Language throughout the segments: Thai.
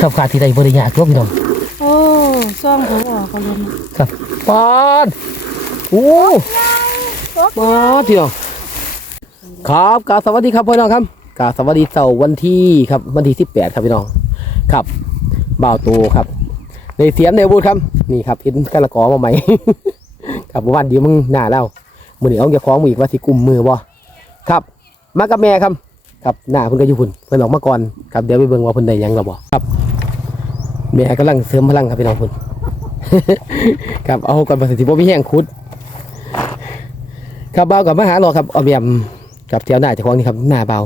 ขับขาดที่ใดบริญญาตัวพี่น้องโอ้ซ่องเขาออกเขาเลยนะครับปานโอ้ปานพี่น้องครับกราบสวัสดีครับพี่น้องครับกราบสวัสดีเสาร์วันที่ครับวันที่สิบแปดครับพี่น้องครับบ่าวโตครับในเสียมในบูธครับนี่ครับเห็นกระกอมาใหม่ครับเมื่อวานเดียวมึงหน้าแล้วมือนี้เอาจะคล้องมืออีกว่าสิกลุ่มมือบ่ครับมากับแม่ครับครับหน้าเพิ่นก็อยู่พุ่นเพิ่นออกมาก่อนครับเดี๋ยวไปเบิ่งว่าเพิ่นได้หยังแล้วบ่ครับ แม่กำลังเสริมพลังครับพี่น้องพุ่นครับเอาก่อนประสิทธิภาพมีแห้งคุดครับเบากับมหาหรอครับเอาเบียมกับแถวหน้าเจ้าของนี่ครับหน้าเบา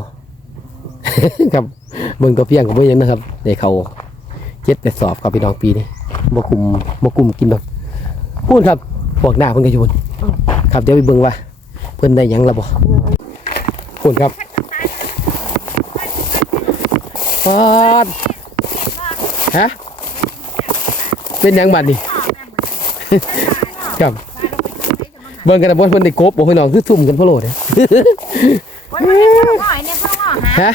ครับเบิ่งตัวเพียงกับเบิ่งยังนะครับในเขาเจ็ดแปดสอบครับพี่น้องปีนี้บ่คุมบ่คุมกินแบบพูดครับพวกหน้าเพิ่นก็อยู่พุ่นครับเดี๋ยวไปเบิ่งว่า เพิ่นได้หยังและบ่พูดครับปาดฮะ เป็นหยังบัดนี่ ครับ เบิ่งกันนะบ่เพิ่นได้กบบ่พี่น้องคือซุ่มกันพะโลดเด้วันนี้เพิ่งหอยเนี่ยเพิ่งหอยฮะ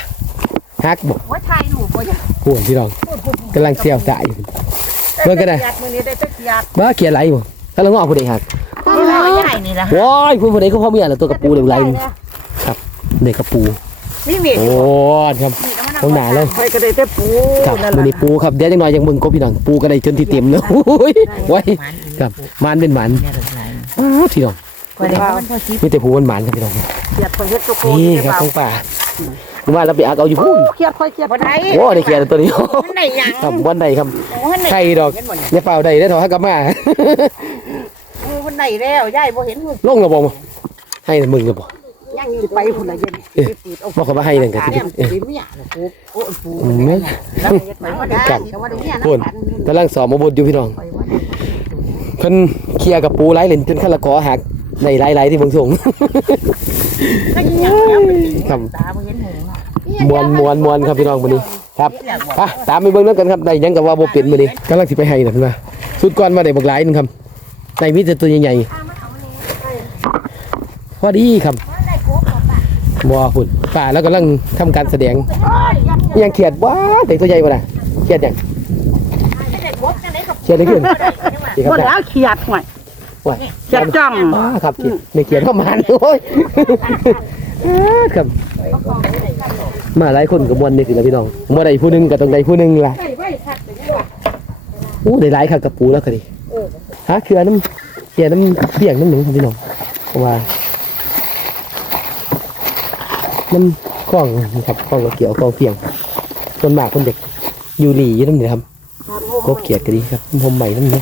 ฮะฮักบ่ว่าไทยหนูบ่อยากโหพี่น้องกำลังเสียวสายอยู่เบิ่งกันนะเกียดมือนี้ได้ตะเกียดบ่เขียนไหลบ่ถ้าเรางอผู้ใดฮักนี่หอยใหญ่นี่ละว้ายผู้ผู้ใดเขาพ่อเมียน่ะตัวกระปูเหลวไหลครับเด็กกระปูนี่มีดโอ้ครับ ต้องหนาเลยใครก็ได้แต่ปูครับมื้อนี้ปูครับเดี๋ยวจังหน่อยยังมึงกบพี่น้องปูก็ได้จนที่เต็มเลยโอ้ยไว้ครับมันเป็นหมันเนี่ยเป็นไรอ้าวพี่น้องก็ได้มันพอสิมีแต่ปูมันหมันครับพี่น้องเกียดคนเฮ็ดตุกโกนี่ครับของป่าว่าเราไปอักเอาอยู่พุ่นเกียดค่อยเกียดบ่ได้โอ้ได้เขียนตัวนี้มันได้หยังครับวันใดครับมันได้ใครดอกอย่าเป่าใดได้ถอดกลับมามันได้แล้วยายบ่เห็นมือลงระบบ่ให้มึงระบ่ยั งอยู่ไปพุ่นละเย็นบอกเขามาให้นั่นกันแม่เออสิมีหยังปูโอ้ปูอืมแม่นแล้วเฮ็ดไปว่าได้แต่ว่าได้เนี่ยนะพุ่นกำลังสอบมาบดอยู่พี่น้องเพิ่นเคลียร์กับปูไล่เล่นจนขั้นละกอหักในไล่ๆที่เบิ่งส่งก็ยังแล้วไปครับตาบ่เห็นหงมวนมวนมวนครับพี่น้องมื้อนี้ครับไปตามไปเบิ่งนำกันครับได้หยังก็ว่าบ่เป็นมื้อนี้กำลังสิไปให้นั่นว่าสุดก่อนมาได้บักหลายนึงครับได้มีแต่ตัวใหญ่ๆพอดีครับ บ่พุ่นป่าแล้วกำลังทำการแสดงยังเขียดว้าเด็กตัวใหญ่บ่น่ะเขียดหยังเขียดได้ขึ้นดีครับบ่นะแล้วเขียดหน่อยว้ายเขียดจ้องอ๋อครับเขียดไม่เขียดเข้ามาโอ้ยครับมาหลายคนกับมวนนี่สิละพี่น้องบ่ได้ผู้หนึงก็ต้องได้ผู้หนึงล่ะโอ้ได้หลายคักกับปูแล้วก็ดิหาเครือน้ำเขียดน้ำเปียกน้ำหนึ่งครับพี่น้องเพราะว่า มันคล้องนะครับคล้องกับเกี่ยวคล้องเพียงส่วนมากคนเด็กอยู่หลีอยู่น้ำนี่ครับกบเขียดก็ดีครับผมใหม่น้ำนี้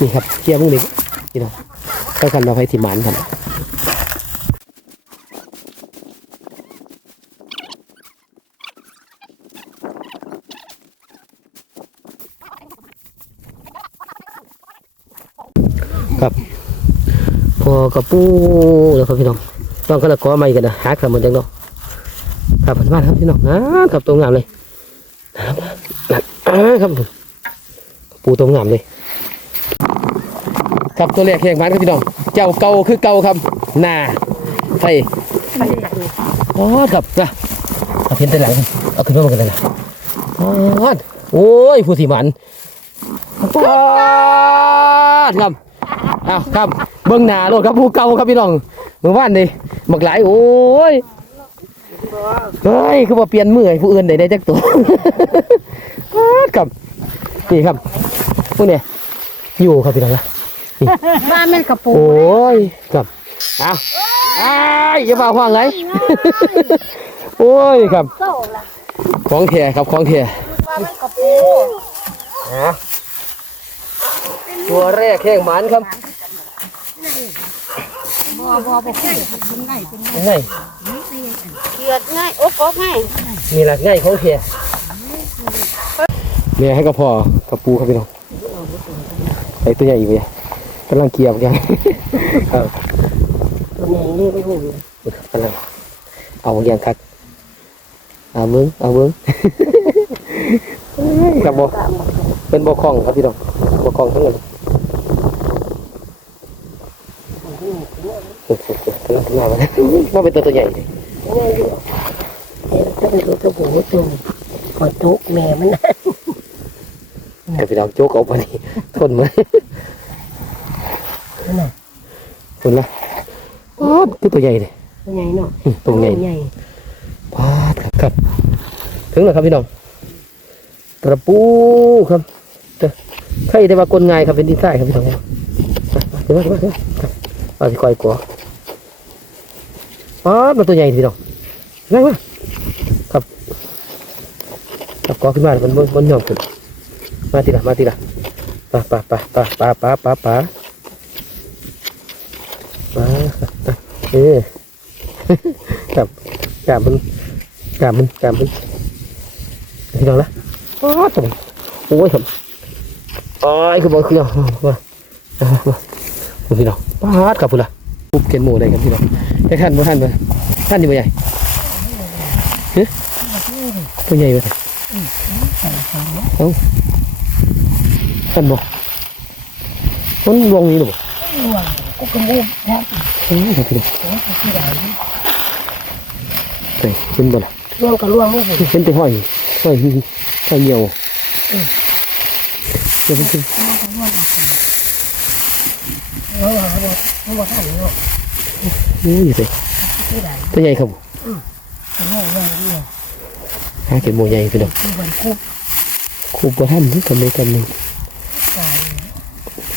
นี่ครับเกี่ยวมึงนี่พี่น้องต้องคันเราให้สิมันครับครับพอกระปูแล้วครับพี่น้อง ต้องก็ละกอใหม่กันนะหาครับเหมือนจังเนาะครับมาครับพี่น้องนะครับตรงงามเลยนะครับครับปูตรงงามเลย ครับตัวแรกแข่งมันครับพี่น้องเจ้าเก่าคือเก่าครับหน้าไทยอ๋อครับนะเอาเพี้ยนแต่หลังเอาขึ้นมาเหมือนกันนะอ๋อโอ้ยผู้สีมันปาดครับอ้าวครับ บิ้งหน้าโลดครับผู้เก่าครับพี่น้องเมื่อวานนี่หมักหลายโอ้ยเฮ้ยคือว่าเปลี่ยนมือให้ผู้อื่นได้ได้จักตัวปาดครับนี่ครับพวกเนี้ยอยู่ครับพี่น้องนะว่าแม่นกระปูโอ้ยครับเอาอ้ายอย่ามาห่วางเลยโอ้ยครับของแท้ครับของแท้ตัวแรกแข้งหมันครับ บ่บ่บ่ค่อยเป็นไงเป็นไงเกียดง่ายโอ้กบง่ายนี่แหละง่ายของแท้เนี่ยให้กระพอกับปูครับพี่น้องไอตัวใหญ่อีกเลยกำลังเกี่ยวกันครับตัวนี้นี่ไม่หูกำลังเอาอย่างคักเอามึงเอามึงครับบ่เป็นบ่คล่องครับพี่น้องบ่คล่องทั้งนั้น กำลังทำงานมาว่าเป็นตัวตัวใหญ่เลยถ้าเป็นตัวตัวหูตัวขอจุกแม่มันแต่พี่น้องโจกเอาไปนี่ทนมั้ยนั่นน่ะคุณละอ๋อคือตัวใหญ่เลยตัวใหญ่เนาะตัวใหญ่ใหญ่พาดครับครับ ถึงแล้วครับพี่น้องตะปูครับใครได้ว่ากลง่ายครับเป็นดินใต้ครับพี่น้องมาเดี๋ยวมาเดี๋ยวมา เดี๋ยวมาครับเอาสิคอยกลัวอ๋อมันตัวใหญ่พี่น้องนั่งมาครับครับกอขึ้นมาแล้วมันบนบนยอมขึ้นมาทีละมาทีละปะปะปะปะปะปะปะปะมาเออครับกาบมันกาบมันกาบมันพี่น้องละอ๋อตรงโอ้ยครับโอ้คือบอกคือเอาว่าเอา ว่าพี่น้องปาดกับพุ่นละปุ๊บเกนโมได้ครับพี่น้องแต่ท่านบ่ท่านบ่ท่านอยู่บ่ใหญ่เฮ้ยตัวใหญ่บ่เอ้าท่านบ่มันรวงนี้หรือบ่ก็กระมูครับโอ้ยครับพี่น้องเฮ้ยเป็นบ่ล่ะร่วงกับร่วงไม่เห็นเป็นแต่ห้อยห้อยห้อยเหี่ยวเดี๋ยวมันเป็นเออเขาบอกเขาบอกท่าน gì vậy? Tới dây không? Hai cái mùa dây phải đâu? Khu có hai mình cầm đây cầm này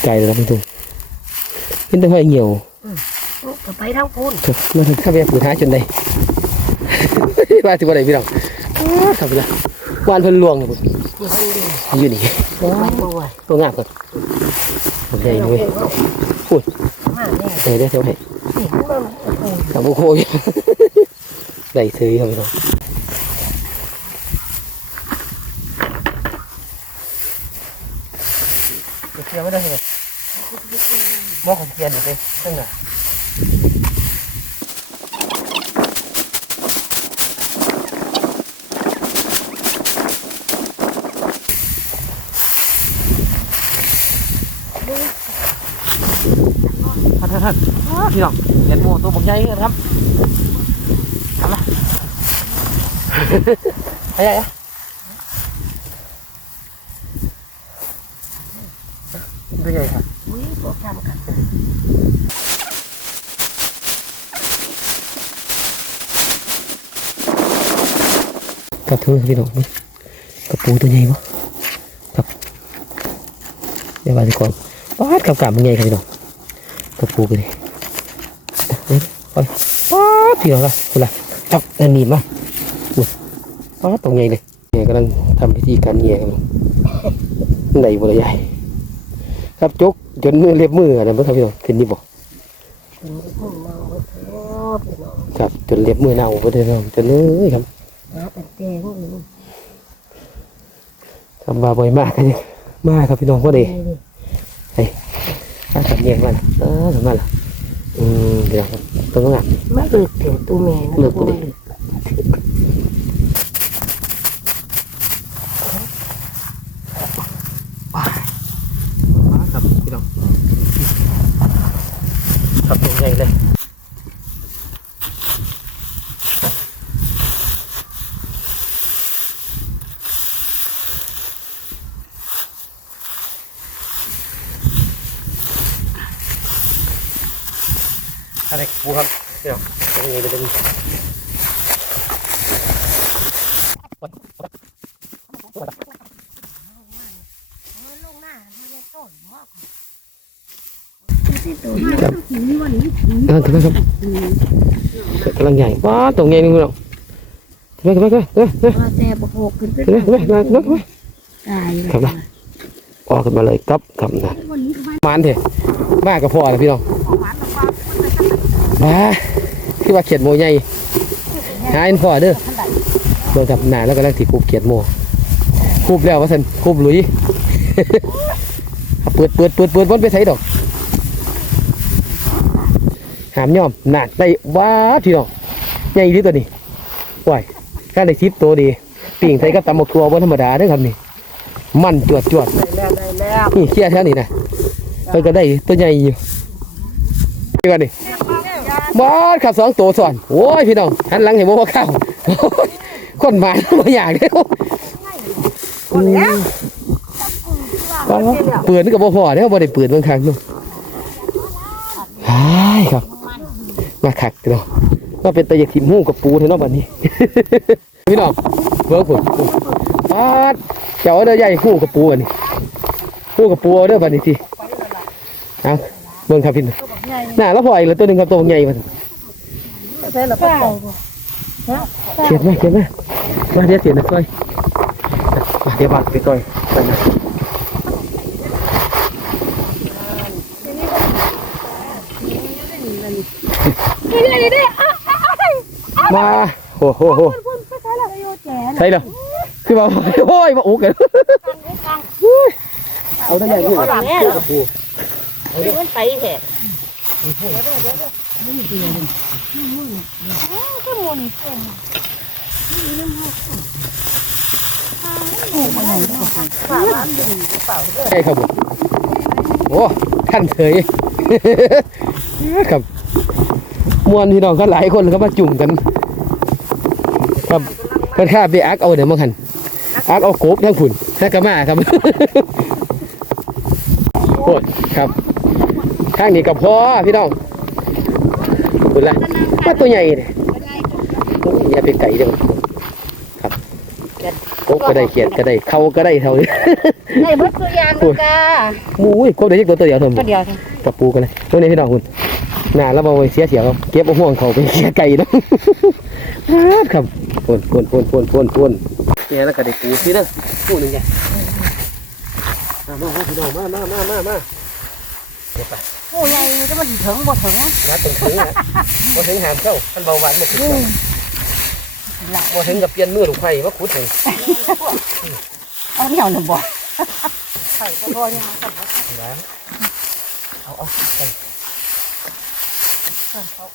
cài là bình thường nhưng tôi hơi nhiều. Phải thóc phun nó thật khác biệt của thái trên đây. Ba thì qua đây biết đâu không biết quan phân luồng rồi. Gì này có ngạp rồi ผมใหญ่เลยพูดเออได้เท่าไหร่กับโคยได้ซื้อครับพี่งเกียร์ไม่ได้เลยมอของเกียร์อยู่ไปตั้งไหน พี่น้องเห็นหมูตัวบักใหญ่กันครับทำละไอ้ไอ้ตัวใหญ่ครับอุ้ยบอกทำกันกับเธอพี่น้องนี่กับปูตัวใหญ่ปะครับเดี๋ยวมาสิก่อนปาดกับกาบมันใหญ่ครับพี่น้องกับปูไปเลย เดี๋ยวไปปาดพี่น้องละคุณละจับอันนี้มาอุ๊ยปาตรงใหญ่เลยเนี่ยกำลังทำพิธีการเงี่ยครับไหนบ่ได้ใหญ่ครับจกจนมือเล็บมืออะไรบ้างครับพี่น้องเป็นนนางบ่บองครับจนเล็บมือเน่าบ่ได้น้องจนเลยครับหาแต่แตงทำมาบ่อยมากเนี่ยมากครับพี่น้องพอดีนี่ถ้ทำเนียงมันเออทำมันล่ะ อืมเดี๋ยวตัวนั้น มันหลุดถึงตัวแม่นะมันหลุด ตัวมันหลุด ตรงใหญ่นี่พี่น้องถูกไหมถูกไหมถูกไหมถูกไหมว่าแต่บกหกขึ้นไปไหมถูกไหมถูกไหมถูกไหมตายเลยครับนะออกขึ้นมาเลยครับครับนะมานเถอะมากกับพ่อแล้วพี่น้องมาที่ว่าเขียดโมใหญ่หาอินพ่อเด้อโดนกับหนาแล้วก็แรกที่คูบเขียดโมคูบแล้วว่าสันคูบลุยเปิดเปิดเปิดเปิดวันไปใส่ดอกหามย่อมหนักได้ว้าพี่น้อง ใหญ่ดีตัวนี้ว้ายข้าได้ชิปตัวดีปิ่งใส่กับตำบักทัวบนธรรมดาเด้อครับนี่มันจวดจวดได้แล้วได้แล้วนี่เขี้ยแท่นี้นะเพิ่นก็ได้ตัวใหญ่อยู่นี่กันนี่บอสขับสองตัวสอนโอ้ยพี่น้องหันหลังเห็นบ่ว่าข้าวโอ้ยคนหมาบ่อยากเด้อคนแล้วก็เปิดนี่ก็บ่พอเด้อบ่ได้เปิดบางครั้งเนาะหายครับมาคักเนาะ ว่าเป็นตะยกทิมหูกับปูเท่าเนาะบัดนี้ พี่น้องเบิ่งพุ่นปาดเจ้าเด้อใหญ่หูกับปูอันนี้หูกับปูเอาเด้อบัดนี้สิเอาเบิ่งครับพี่น้องน่าแล้วพออีกแล้วตัวหนึ่งครับตัวใหญ่มันใช่หรอป้าเขียนไหมเขียนไหมมาเดี๋ยวเสียนะก้อยมาเดี๋ยวบักไปก้อยไปนะ มาโอ้โหใช่แล้วคือว่าโอ้ยมาอุกกันเอาได้ใหญ่ด้วยกับปูมันไปแท้ใช่ครับผมโอ้ท่านเฉยครับมวนพี่น้องก็หลายคนเขามาจุ่มกัน เพิ่นข้าไปอักเอาเดี๋ยวมาคันอักเอาโกบทั้งฝุ่นฮักกะมาครับโอ้ยครับ ข้างนี้กับพ่อพี่น้องคุณละว่าตัวใหญ่เนี่ยโอ้ยอย่าไปไก่เด้อครับโกบก็ได้เขียดก็ได้เขาก็ได้เท่านี้ได้เบิดตัวอย่างนึงกะหมูยโกบได้ยักตัวตัวเดียวเท่าก็นั้นเดียวกับปูกันเลยพวกนี้พี่น้องคุณน่าแล้วมาไว้เสียเสียครับเก็บเอาห่วงเขาไปเสียไก่นะ ครับ ปนปนปนปนปนปนแกแล้วก็ได้ปูสิเด้อปูหนึ่งแกมามามาพี่น้องมามามามามาเดี๋ยวไปโอ้ใหญ่จะมันถึงบ่ถึงมาถึงถึงนะมาถึงหามเข้าท่านเบาหวานมาขุดเข้ามาถึงกับเปลี่ยนมือลูกไผ่มาขุดให้เอาเหนียวหนึ่งบ่ไข่ก็พอเนี่ยนะเอาเอาไปผ่านเขา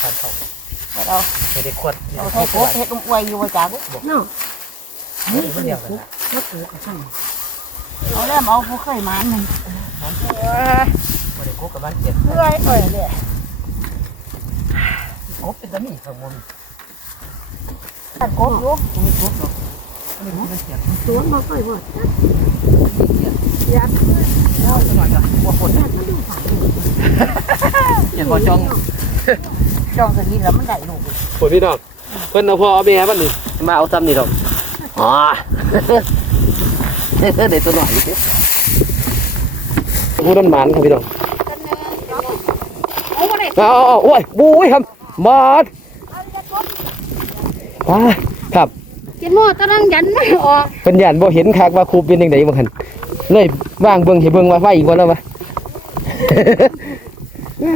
ผ่านเขา เอาไม่ได้ขวดเอาใส่โคกเฮ็ดอุ้มอวยอยู่ว่าจังเนาะนี่มันเดียวกันนะเอาแล้วเอาผู้เคยมันนึงไม่ได้คบกับบ้านเจ็ดเอ้ยเอ้ยเลยคบเป็นตะมีข้างบนตัดโคกอยู่มีคบหรอกอันนี้มันเสียงสวนบ่ค่อยบ่ยัดโอ้ยหน่อยจ้ะหัวฝนอย่าพอจ้อง จองสนิทแล้วมันได้ลูกฝนพี่ดอกเพิ่นเอาพ่อเอาแม่บ้านนี่มาเอาซ้ำนี่ดอกอ๋อเด็ดตัวหน่อยพูดน้ำมันครับพี่ดอกเอาเอาเอาเอาโอ้ยบูยครับมาดว้าครับกินหม้อตะนังยันไม่ออกเป็นยันบ่เห็นคักว่าครูเป็นยังไงบ้างคันเลยว่างเบิ่งให้เบิ่งว่าไฟอีกวันแล้ววะ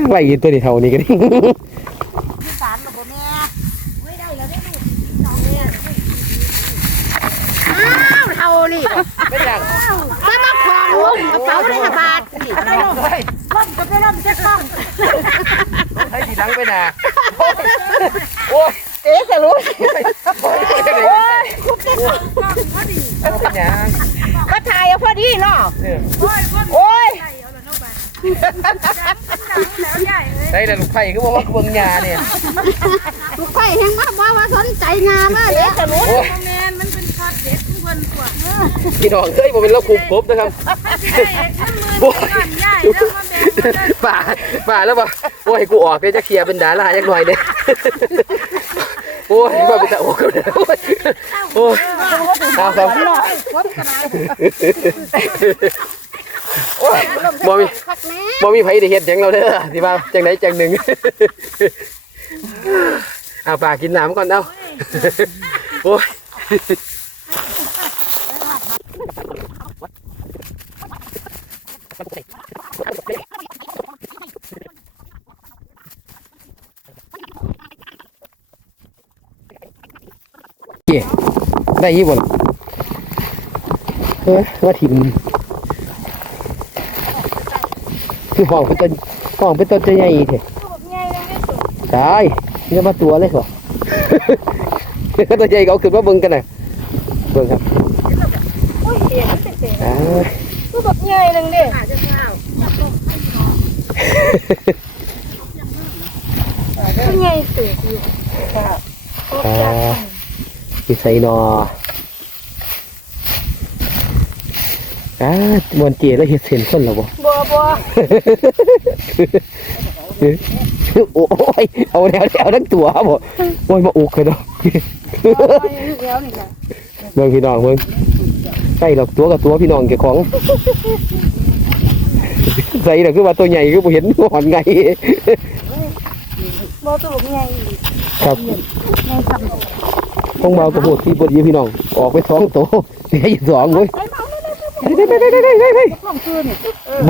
ไฟอีกตัวนี้เท่านี้ก็ได้สารบ่แม่อ้าวเท่านี่เป็นยังมามาของลุงกระเป๋าได้ห้าบาทอะไรเฮ้ยล่มก็ได้ล่มจะต้องให้สีดังไปนาโอ้ยเอ๊ะจะรู้โอ้ยเป็นยังก็ถ่ายเอาพอดีเนาะเนี่ยโอ้ย ได้แต่ลูกไผ่ก็บอกว่าเบิ่งยาเนี่ยลูกไข่แห้งมากว่าว่าสนใจงามมากเลยจะรู้โอ้ยพี่น้องเคยผมเป็นเราคุมกบนะครับโอ้ยป่าป่าแล้วป่ะโอ้ยกูออกเลยจะเคลียร์เป็นดาราจักหน่อยเด้โอ้ยมาเป็นตาโอ้กันโอ้ยโอ้ยเอาครับ โอ้ยบ่มีคักแม่บ่มีไผได้เฮ็ดหยังเราเด้อสิว่าจังไดจังหนึ่งเอาป่ากินน้ำก่อนเอาโอ้ยเก๋ได้ยี่บ่ล่ะเฮ้ยว่าถิ่ม คือห้องเป็นต้นห้องเป็นต้นจะใหญ่เถอะตายเนี่ยมาตัวเลยเหรอตัวใหญ่ก็เอาขึ้นมาเบิ่งกันน่ะเบิ่งครับอ่าก็แบบใหญ่นึงเด้ใหญ่สุดอ่าสิใส่นอ อ่า มวนเจแล้วเฮ็ดเส้นคนแล้วบ่บัวบัวโอ้ยเอาแนวแถวทั้งตัวบ่โอ้ยมาอุกเลยเนาะเดี๋ยวนี่ค่ะเบิ่งพี่น้องเบิ่งใส่ดอกตัวกับตัวพี่น้องเกี่ของใส่ดอกคือว่าตัวใหญ่คือบ่เห็นหอนไงบัวตัวใหญ่ครับใหญ่สับคงเมากระโหดที่บดีพี่น้องออกไปสองตัวเหลืออยู่สองเว้ย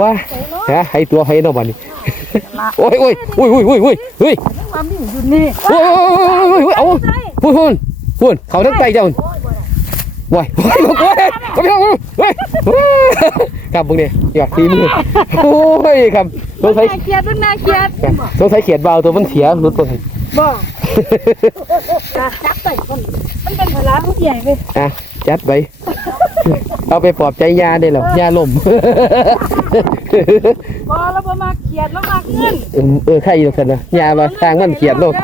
ว่าฮะให้ตัวให้เนาะบัดนี้โอ้ยโอ้ยโอ้ยโอ้ยโอ้ยโอ้ยเฮ้ยความนี่อยู่นี่โอ้ยโอ้ยโอ้ยเอาพูดพูดพูดเขาทั้งไตเจ้าว้ายว้ายบอกว้ายเอาไปเอาเฮ้ยครับพวกนี้อยากทีมือโอ้ยครับสงสัยน่าเกลียดมันน่าเกลียดสงสัยเขียดเบาตัวมันเสียรุดตัวนี้ บ่จับจับไปคนมันเป็นพลาผู้ใหญ่เว้ยอะจัดไป เอาไปปลอบใจยาได้หรอยาลมบ่แล้วบ่มาเกลียดแล้วมาเงินเออเออใครอยู่กันนะยามาทางมันเขียดโลก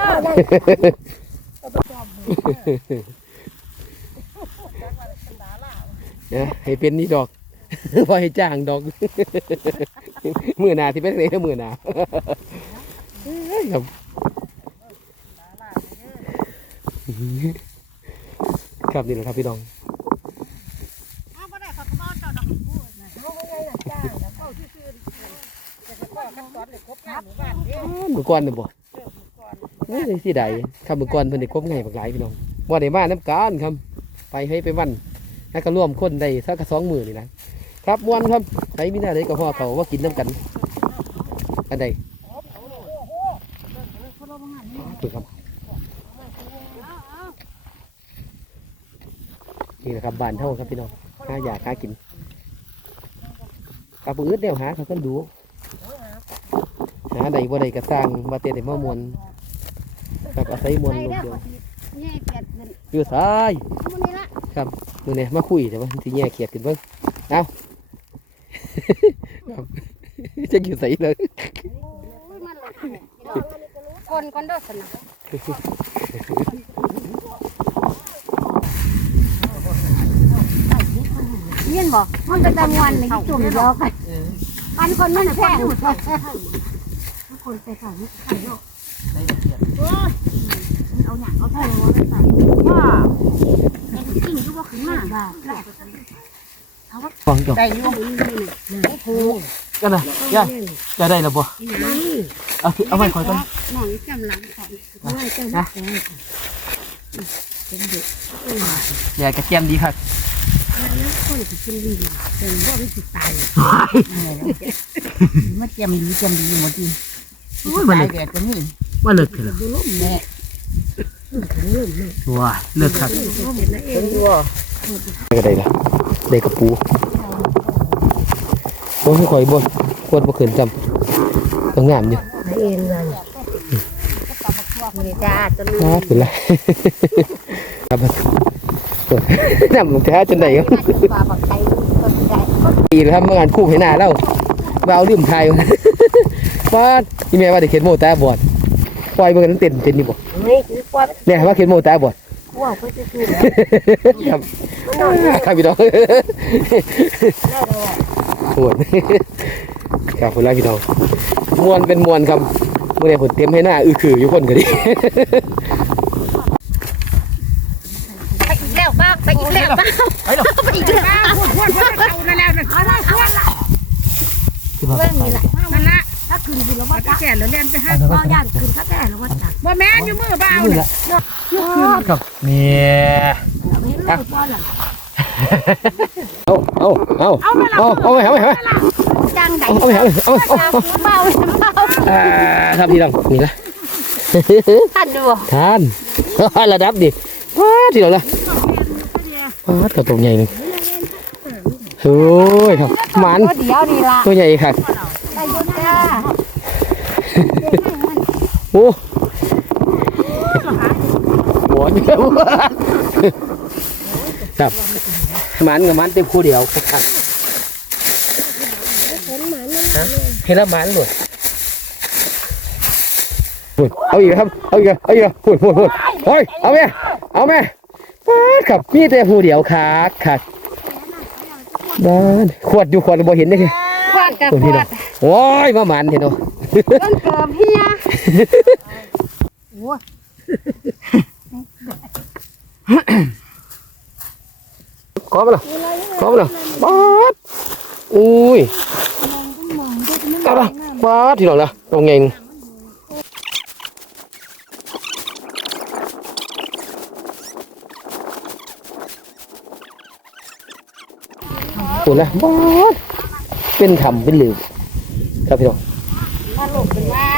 นะให้เป็นนี่ดอกพอให้จ้างดอกมือหนาที่เป็นเลยมือหนาครับ ครับนี่แหละครับพี่น้องมือก้อนเนี่ยบ่เอ้ยสิใดครับมือก้อนเพิ่นได้ครบไงบักหลายพี่น้องว่าได้มาน้ำกันครับ ไปให้ไปวันให้ก็ร่วมคนได้สักสองมือนี่นะครับมวนครับใครมีหน้าใดก็พ่อเขาว่ากินน้ำกันอันใดถูกครับ นี่นะครับบ้านเท่าครับพี่น้องหาอยากหากินกับปื้ดแนวหาเขาก็ดูหาใดบ่ใดก็สร้างมาเตะได้มามวนกับอาศัยมวนลงเดียวใหญ่เกลียดเงินอยู่ซ้ายมันนี่ละมือเนี่ยมาคุยแต่ว่าสิแย่เขียดกันเบิ่งเอาครับจะอยู่ใส่เลยมันละคนคนเด้อสนะ เงี้ยบ่มันเป็นตะวันในจุ่มเดียวกันอันคนมันแพงคนไปสั่งเอาหนังเอาแพงว่าไปใส่ว่าจริงที่ว่าขึ้นมาบ้าฟังจบได้อยู่กันนะย่าจะได้หรือบ่เอาสิเอาไว้คอยก่อนหมองจำหลังของไม่เจ้านะยายกระเทียมดีครับ คนที่กินดีเป็นว่าไม่ติดตายมาเจียมดีเจียมดีหมดทีโอ้ยมันตาเลิกยแบบนี้ว่าเลิกเหรอแม่ว้าเลิกครับเป็นตัวก็ได้ละได้กระปูโอ้ยคอยบ่กดบ่เขินจำต้องงามอยู่เองเลยนี่จ้าจะลืนะเป็นไรครับ นำลงแท้จนได้ครับปลาบักไก่ก็ได้ปีแล้วครับเมื่องานคู่ให้หน้าแล้วมาเอาลืมไทยว่าที่แม่ว่าได้เขียนโมแตาบอดปล่อยเบิ่งนั้นเต้นเต้นนี่บอว่าเนี่ยว่าเขียนโมแตาบอดครับครับพี่น้องมวนครับคุณล่าพี่น้องมวนเป็นมวนครับเมื่อไหร่ผลเตรียมให้หน้าอือคืออยู่คนก็ดี ไปอีกแล้วบ้า ไปอีกแล้วบ้าไปหรอไปอีกแล้วบ้าพวดพวดพวดเอานั่นแล้วนั่นเอาละเอาละที่มาเรื่องนี้แหละนั่นละถ้าคืนคือเราว่าเอาแก่แล้วเล่นไปให้ก็ย่านคืนถ้าแต่เราว่าจัดบ่แม่นอยู่มือเบามือเนี่ยละครับเนี่ยไม่รู้ว่าหลังเอาเอาเอาเอาเอาไปเอาไปเอาไปจังใดเอาไปเอาไปเอาเอาเบาเบาอ่าครับพี่น้องนี่ละท่านดูทานระดับดิว้าที่เราละ ว้าตัวตัวใหญ่หนึ่งโอ้ยครับหมันก็เดี๋ยวนี่ละตัวใหญ่ครับไปดูจ้าโอ้โหครับหมันกับหมันเต็มคู่เดียวครับเห็นแล้วหมันหลุดเอาอีกครับ เอาอีกเอาอีกพูดพูดพูดเฮ้ยเอาไหมเอาไหม ป๊าดครับมีแต่ผู้เดียวขาดขาดบ้านขวดอยู่ขวดบ่เห็นได้ไงควาดกับตัวคนี้วาเนาะดโอ้ยมาหมันเห็นเนาะต้นเกิมเฮียโอ้ยขอมาละขอมาละป๊าดอุ้ยป๊าดป๊าดที่หลังนะตรงไง นี่ปวดละป๊าดเป็นคำเป็นหลืบครับพี่น้องมาหลบเป็นว่า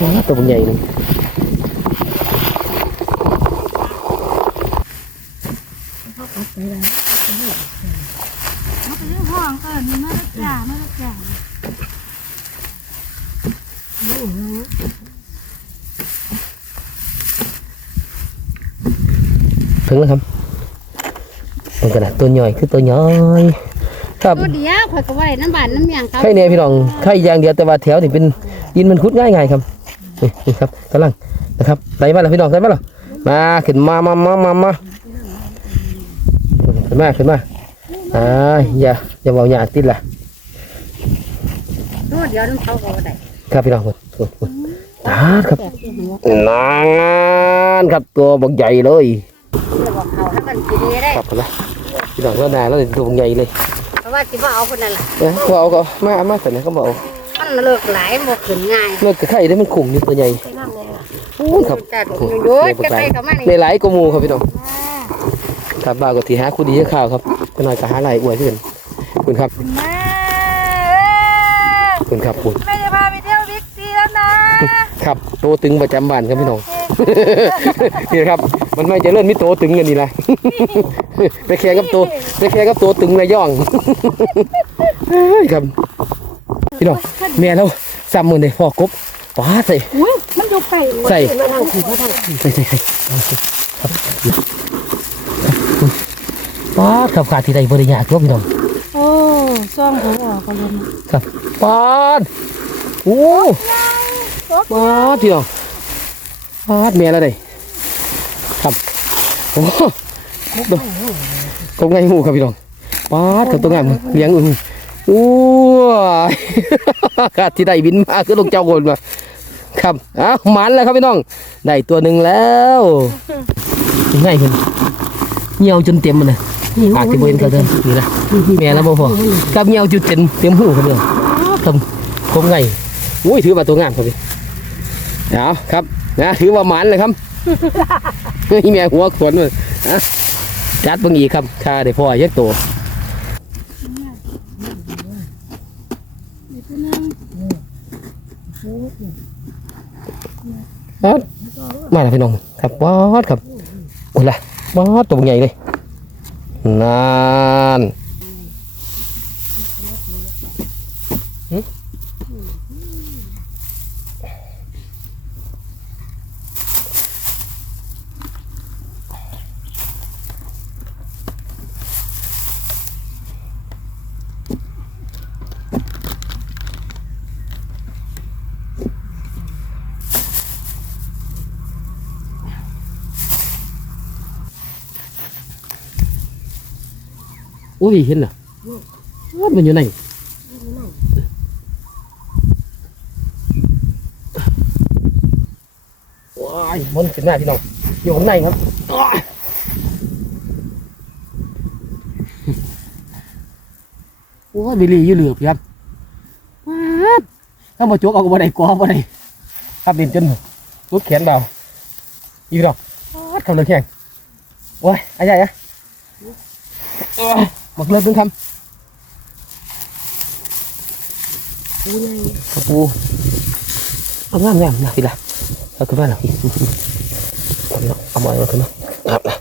ป๊าดตัวใหญ่นึงเขาเป็นเรื่องห้องเกินมีมาแล้วจ้ามาแล้วจ้าถึงแล้วครับมันกระดาษตัวย่อยคือตัวย่อย ครับตัวเดียวข่อยก็ว่าได้น้ำบานน้ำเมียงเขาไข่เนี่ยพี่น้องไข่อย่างเดียวแต่ว่าแถวนี่เป็นดินมันคุดง่ายๆครับนี่นี่ครับกำลังนะครับไหลมาแล้วพี่น้องไหลมาแล้วมาขึ้นมามามามามาขึ้นมาขึ้นมาอ่าอย่าอย่าเบาหยาติดละตัวเดียวน้ำเขาก็ว่าได้ครับพี่น้องคุณคุณคุณตาดครับนานครับตัวบักใหญ่เลยจะบอกเขาถ้ากันกินนี่ได้ครับนะพี่น้องก็นานแล้วตัวบักใหญ่เลยเพราะ ว่าสิว่าเอาคนนั้นแหละเอ้ยเขาเอาก็มาเอามาใส่เนี่ยเขาบอกมันเลิกหลายบ่ขึ้นง่ายเลิกกับไข่ได้มันขุ่งอยู่ตัวใหญ่โอ้ครับจ้าดูดูจะไปกับมันในนี่หลายกว่าหมูครับพี่น้องครับบ้าวก็ที่หาคู่ดีให้ข่าวครับก็น้อยก็หาหลายอวยขึ้นคุณครับมาคุณครับคุณแม่จะพาไปเที่ยวบิ๊กซีแล้วนะครับ โตตึงประจำบ้านครับพี่น้องนี่นะค รับ มันไม่เจะเลื่อนมีโตตึงกันนี่แหละไปแข่งกับโตไปแข่งกับโตตึงระย่องเฮ้ยครับพี่น้องแม่เราซ้ำมือเลยพ่อกบป้าดใส่อุ้ยมันอยู่ไกลใส่มาทางผีมาทางใส่ใส่ใส่ครับป้าดขับขาดที่ใดบริยากตัวพี่น้องโอ้ซ่องเขาออกก็เลยครับปาดโอ้ปาดพี่น้องปาดเมียแล้วเด้ครับโอ้ดูกบไงหูครับพี่น้องปาดกับตัวงามเลี้ยงอึ้งโอ้ยขาดที่ใดบินมาคือลูกเจ้าคนมาครับอ้าวมันแล้วครับพี่น้องได้ตัวหนึ่งแล้วง่ายขึ้นเหี่ยวจนเต็มมันเลยอากจจะบเห็นเขาเดินนี่นะแม่แล้วบ่พอกับเหี่ยวจุดเต็มเต็มหูครับพี่น้องครับคมไงอุ้ยถือว่าตัวงามครับพี่เอาครับ นะถือว่าหมันเลยครับเฮ้ยแม่หัวขวนเลยอะจัดเบังอีครับค่าได้พ่อยักโตวัดมาแล้วพี่น้องครับวัดครับโอ้ยละวัดตัวใหญ่เลยนาน อุ้ยเห็นเหรอวัดมันอยู่ไหนว้ายมันขึ้นหน้าพี่น้องอยู่ข้างในครับโอ้ยบิลี่ยู่เหลือบครับวัดถ้ามาจกเอาก็บ่ได้กอบ่ได้ครับเด่นจนรุดแขนเบาอีกดอกวัดคำเลยแข่งโอ้ยอะไรอะโอ้ย บอกเลิกเป็นคำกระปูเอางามงามนะพี่ละเอาขึ้นมาหน่อยพี่เอาเนาะเอาหมอยมาขึ้นมาครับนะ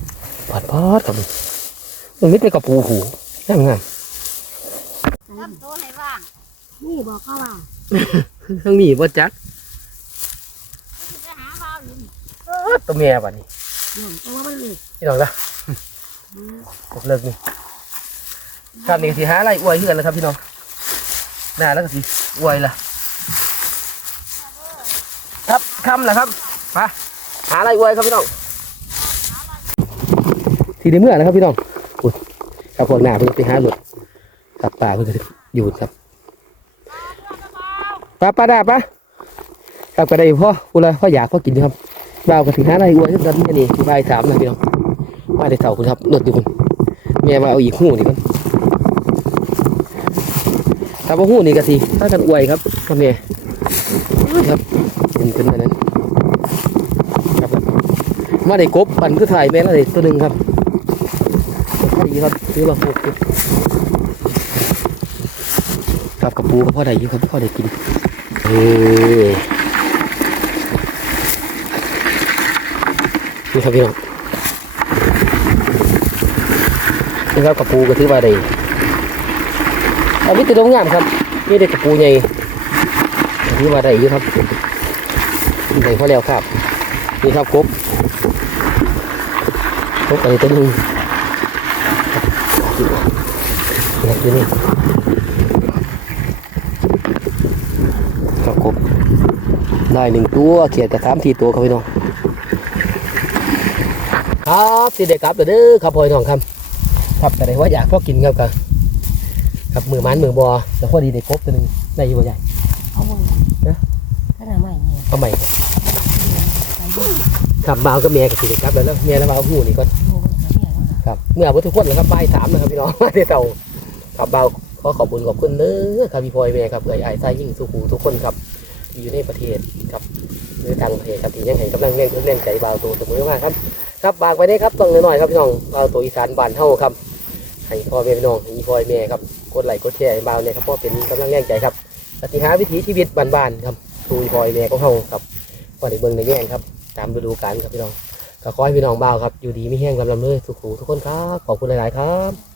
ปอดปอดครับมันไม่เป็นกระปูหูงามงามทำตัวให้ว่างนี่บอกเขาว่าทั้งนี้ว่าจักไปหาเบาอยู่ตัวเมียบัดนี้ตัวมันเลยพี่น้องละบอกเลิกนี่ ครับนี่สิหาอะไรอวยเพื่อนแล้วครับพี่น้องน่าแล้วก็สิอวยล่ะ ครับคำแหละครับไปหาอะไรอวยครับพี่น้องทีเดียวเมื่อนะครับพี่น้องอุ้ยครับพวกหน้าเพิ่งไปหาหลุดครับป่าเพิ่นก็อยู่ครับป้าป้าดาป้าครับก็ได้พ่ออุละพ่ออยากพ่อกินครับบ่าวก็ถึงหาอะไรอวนที่ตอนนี้นี่ที่บ่ายสามนะพี่น้องมาได้เท่าคุณครับนวดอยู่คุณแม่มาเอาอีกหูนี่กัน ถ้าว่หูนี่ก็สิถ้ากันอวยครับครับแม่ครับเป็นเป็นแบบนั้นครับมาได้กบปั่นคือถ่ายแม่แล้วได้ตัวหนึ่งครับอดีครับซื้อมาหกครับกับปูก็พ่อได้อยู่ครับพ่อได้กินเออนี่ครับพี่น้องนี่ครับกับปูก็ถือว่าได้ เอาวิตตัวงามครับนี่ได้กับปูใหญ่ถือว่าได้อยู่ครับได้พอแล้วครับนี่ครับกบกบไปตัวนึงครับอยู่นี่ครับกบได้หนึ่งตัวเขียดกับสามทีตัวครับพี่น้องครับสิเด็กครับเด้อครับพ่อพี่น้องครับครับแต่ได้ว่าอยากพอกินครับกัน ครับมือมันมือบอแล้วพอดีได้ครบตัวหนึงได้อยู่บ่ใหญ่เอามือเอ๊ะก็น่าไม่เนี่ยเอาใหม่ไปดูครับบ่าวก็เมียกับสิเด็กครับแล้วเมียแล้วบ่าวหูนี่ก็ ดูมันจะเนี่ยว่าครับเมื่อวันทุกคนนะครับบ่ายสามนะครับพี่น้อง มาได้เต่าครับบ่าวขอขอบคุณขอบคุณเด้อครับพี่พลอยเมียครับเอ่ยไอ้ไส้ยิ่งสุขูทุกคนครับที่อยู่ในประเทศครับหรือต่างประเทศครับที่ยังให้กำลังเล่นเล่นใจบ่าวตัวเสมอมาครับ ครับบากไปได้ครับต้องหน่อยๆครับพี่น้องเอาตัวอีสานบ้านเฮาครับให้พ่อแม่พี่น้องให้พ่อแม่ครับ กดไลค์กดแชร์ให้บ่าวเนี่ยครับเพราะเป็นกำลังแรงใจครับปฏิหาวิถีชีวิตบ้านๆครับสู่พ่อแม่ของเฮาครับว่าได้เบิ้งในแง่ครับ ตามฤดูกาลครับพี่น้องก็ขอให้พี่น้องบ่าวครับ อยู่ดีไม่แห้งลำลำเลยสุขุทุกคนครับขอบคุณหลายๆครับ